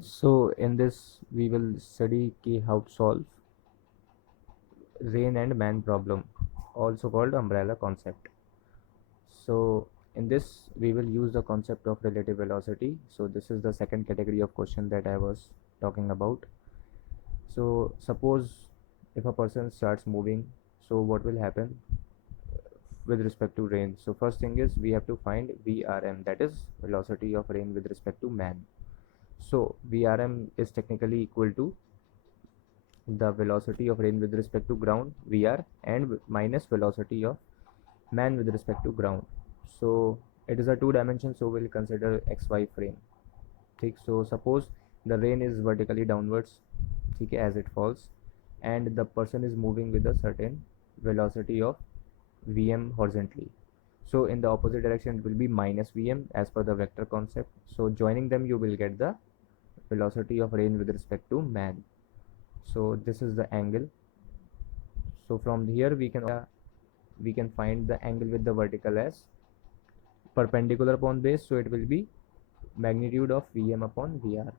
So in this we will study how to solve rain and man problem, also called umbrella concept. So in this we will use the concept of relative velocity. So this is the second category of question that I was talking about. So suppose if a person starts moving, so what will happen with respect to rain? So first thing is we have to find VRM, that is velocity of rain with respect to man. So VRM is technically equal to the velocity of rain with respect to ground VR and minus velocity of man with respect to ground. So it is a two dimension, so we'll consider xy frame. ठीक, so suppose the rain is vertically downwards, ठीक है, as it falls, and the person is moving with a certain velocity of vm horizontally. So in the opposite direction it will be minus vm as per the vector concept. So joining them you will get the velocity of rain with respect to man. So this is the angle. So from here we can find the angle with the vertical as perpendicular upon base, so it will be magnitude of vm upon vr.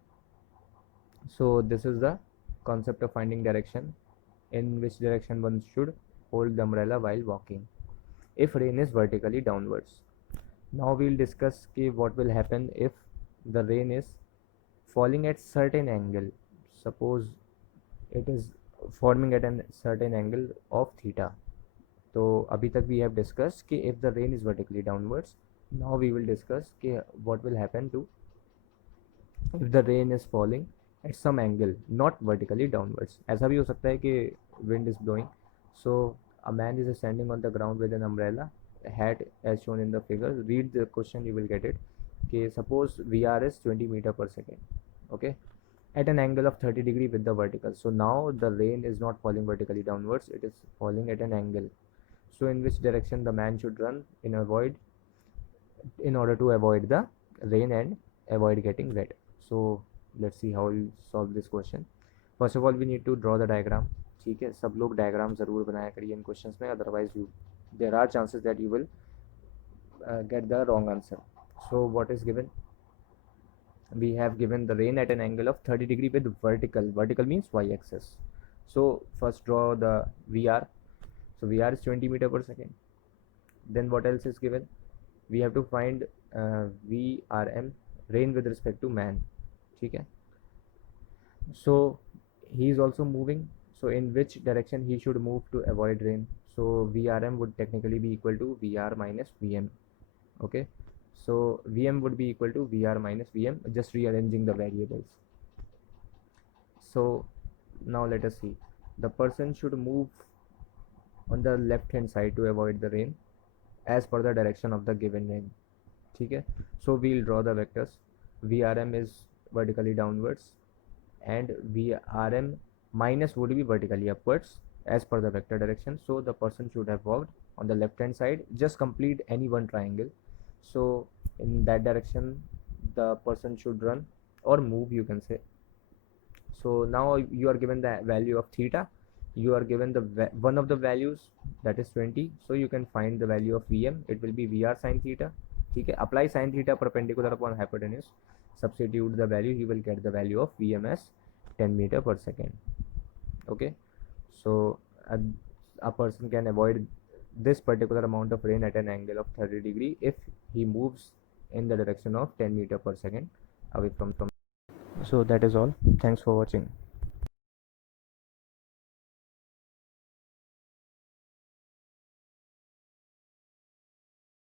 So this is the concept of finding direction, in which direction one should hold the umbrella while walking if rain is vertically downwards. Now we'll discuss what will happen if the rain is falling at certain angle. Suppose it is forming at a certain angle of theta. तो अभी तक we have discussed कि if the rain is vertically downwards. Now we will discuss कि what will happen to if the rain is falling at some angle not vertically downwards. ऐसा भी हो सकता है कि wind is blowing, so a man is standing on the ground with an umbrella hat as shown in the figure. Read the question, you will get it. कि suppose VR is 20 meter per second, okay, at an angle of 30 degree with the vertical. So now the rain is not falling vertically downwards, it is falling at an angle. So in which direction the man should run in order to avoid the rain and avoid getting wet? So let's see how we'll solve this question. First of all we need to draw the diagram. ठीक है, सब लोग diagram ज़रूर बनाया करिए इन questions में, otherwise you there are chances that you will get the wrong answer. So what is given? We have given the rain at an angle of 30 degree with vertical means y-axis. So first draw the VR. So VR is 20 meter per second. Then what else is given? We have to find VRM, rain with respect to man. ठीक है, so he is also moving, so in which direction he should move to avoid rain? So VRM would technically be equal to VR minus VM. Okay, so VM would be equal to VR minus VM, just rearranging the variables. So now let us see, the person should move on the left hand side to avoid the rain as per the direction of the given rain. ठीक है, so we'll draw the vectors. VRM is vertically downwards and VRM minus would be vertically upwards as per the vector direction. So the person should have walked on the left hand side, just complete any one triangle. So in that direction the person should run or move, you can say. So now you are given the value of theta, you are given the one of the values, that is 20. So you can find the value of Vm, it will be Vr sin theta. ठीक है, apply sin theta perpendicular upon hypotenuse, substitute the value, you will get the value of Vm as 10 meter per second. Okay, so a person can avoid this particular amount of rain at an angle of 30 degree if he moves in the direction of 10 meter per second away from. So that is all, thanks for watching.